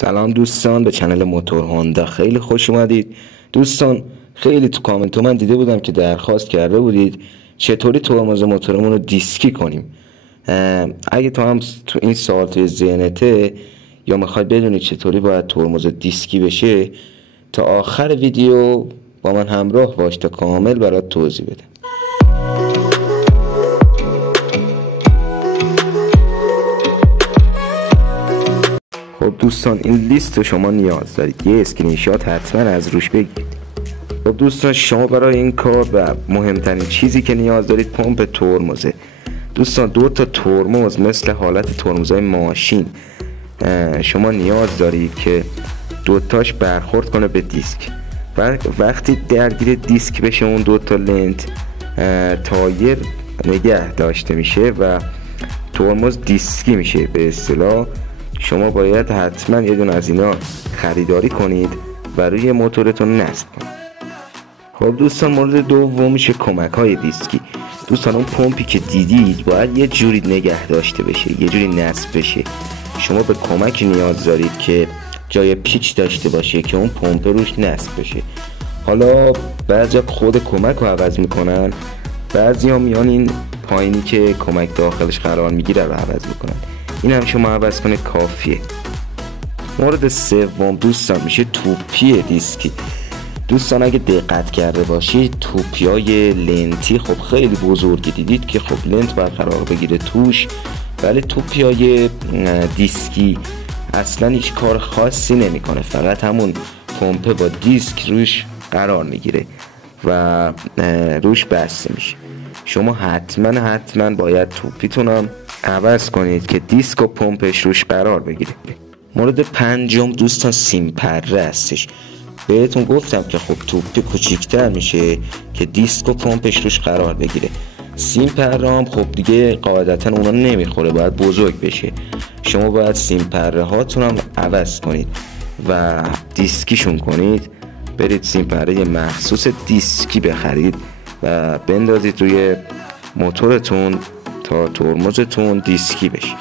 سلام دوستان، به چنل موتور هوندا خیلی خوش اومدید. دوستان خیلی تو کامنت من دیده بودم که درخواست کرده بودید چطوری ترمز موتورمون رو دیسکی کنیم. اگه تو هم تو این سوال توی ذهنته یا میخواید بدونید چطوری باید ترمز دیسکی بشه، تا آخر ویدیو با من همراه باش تا کامل برات توضیح بدم. خب دوستان، این لیست رو شما نیاز دارید، یه اسکرین شات حتما از روش بگیرید. خب دوستان، شما برای این کار و مهمترین چیزی که نیاز دارید پمپ ترمزه. دوستان دو تا ترمز مثل حالت ترمزهای ماشین شما نیاز دارید که دوتاش برخورد کنه به دیسک. وقتی درگیر دیسک بشه اون دوتا لنت تایر نگه داشته میشه و ترمز دیسکی میشه به اصطلاح. شما باید حتما یه دونه از اینا خریداری کنید و روی موتورتون نصب کنید. خب دوستان، مورد دوم میشه کمک های دیسکی. دوستان اون پمپی که دیدید باید یه جوری نگه داشته بشه، یه جوری نصب بشه. شما به کمک نیاز دارید که جای پیچ داشته باشه که اون پمپ روش نصب بشه. حالا بعضی خود کمک رو عوض میکنن، بعضی ها میان این پایینی که کمک داخلش قرار میگیره رو عوض میکنن. این هم شما عوض کنه کافیه. مورد سوم دوستان میشه توپی دیسکی. دوستان اگه دقت کرده باشید توپی های لنتی خب خیلی بزرگی دیدید که خب لنت باید قرار بگیره توش، ولی توپی های دیسکی اصلا هیچ کار خاصی نمیکنه، فقط همون پمپ با دیسک روش قرار میگیره و روش بسته میشه. شما حتما باید توپیتون هم عوض کنید که دیسک و پمپش روش قرار بگیره. مورد پنجم دوستان سیم پره هستش. بهتون گفتم که خب توپی کوچیک‌تر میشه که دیسک و پمپش روش قرار بگیره. سیم پره هم خب دیگه قاعدتا اونا نمیخوره، باید بزرگ بشه. شما باید سیم پره هاتون هم عوض کنید و دیسکیشون کنید. برید سیم پره مخصوص دیسکی بخرید و بندازید روی موتورتون تا ترمزتون دیسکی بشه.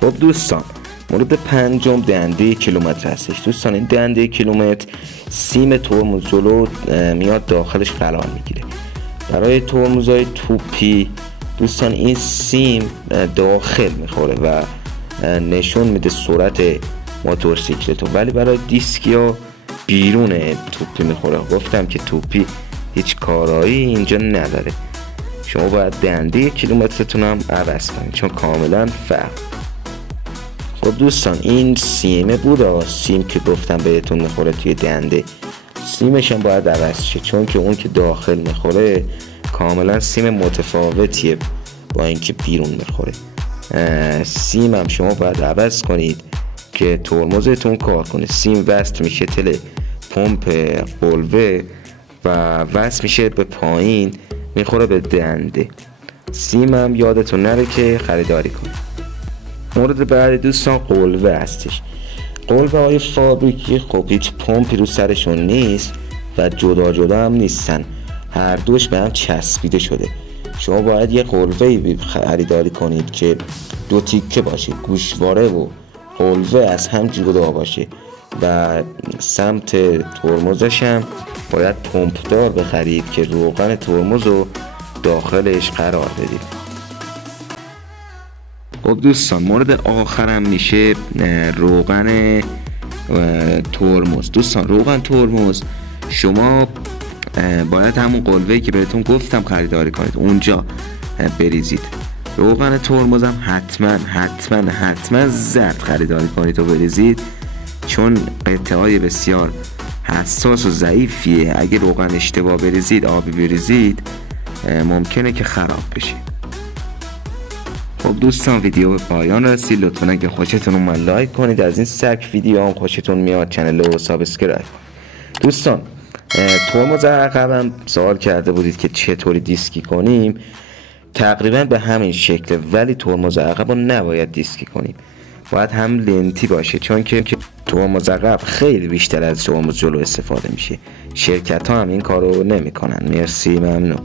خب دوستان، مورد پنجم دنده کیلومتر هستش. دوستان این دنده کیلومتر سیم ترمز جلو میاد داخلش قرار میگیره. برای ترمزهای توپی دوستان این سیم داخل میخوره و نشون میده سرعت موتورسیکلتون، ولی برای دیسکی ها بیرون توپی میخوره. گفتم که توپی هیچ کارایی اینجا نداره. شما باید دنده کیلومترتون هم عوض کنید چون کاملا فرق. خب دوستان این سیمه بود، سیم که گفتم بهتون میخوره توی دنده، سیمش هم باید عوض شه چون که اون که داخل میخوره کاملا سیم متفاوتیه با اینکه بیرون میخوره. سیم هم شما باید عوض کنید که ترمزتون کار کنه. سیم وصل میشه تل پمپ قلوه و وصل میشه به پایین میخوره به دنده. سیم هم یادتون نره که خریداری کنید. مورد بعدی دوستان قلوه هستش. قلوه های فابریکی خب هیچ پمپی رو سرشون نیست و جدا هم نیستن، هر دوش به هم چسبیده شده. شما باید یه قلوه خریداری کنید که دو تیکه باشه، گوشواره و قلوه از هم جدا باشه و سمت ترمزش هم باید پمپ دار بخرید که روغن ترمز رو داخلش قرار بدید. خب دوستان مورد آخرم میشه روغن ترمز. دوستان روغن ترمز شما باید همون قلوه‌ای که بهتون گفتم خریداری کنید اونجا بریزید. روغن ترمز هم حتما زرد خریداری کنید و بریزید چون قطعه‌های بسیار حساس و ضعیفیه. اگه روغن اشتباه بریزید، آبی بریزید، ممکنه که خراب بشه. خب دوستان ویدیو به پایان رسید. لطفا اگه خوشتون اومد لایک کنید. از این سبک ویدیو هم خوشتون میاد چنل رو سابسکرایب کنید. دوستان ترمز عقبم سوال کرده بودید که چطوری دیسکی کنیم. تقریبا به همین شکله، ولی ترمز عقب رو نباید دیسکی کنیم، باید هم لنتی باشه چون که ترمز عقب خیلی بیشتر از ترمز جلو استفاده میشه. شرکت ها هم این کارو نمیکنن. مرسی، ممنون.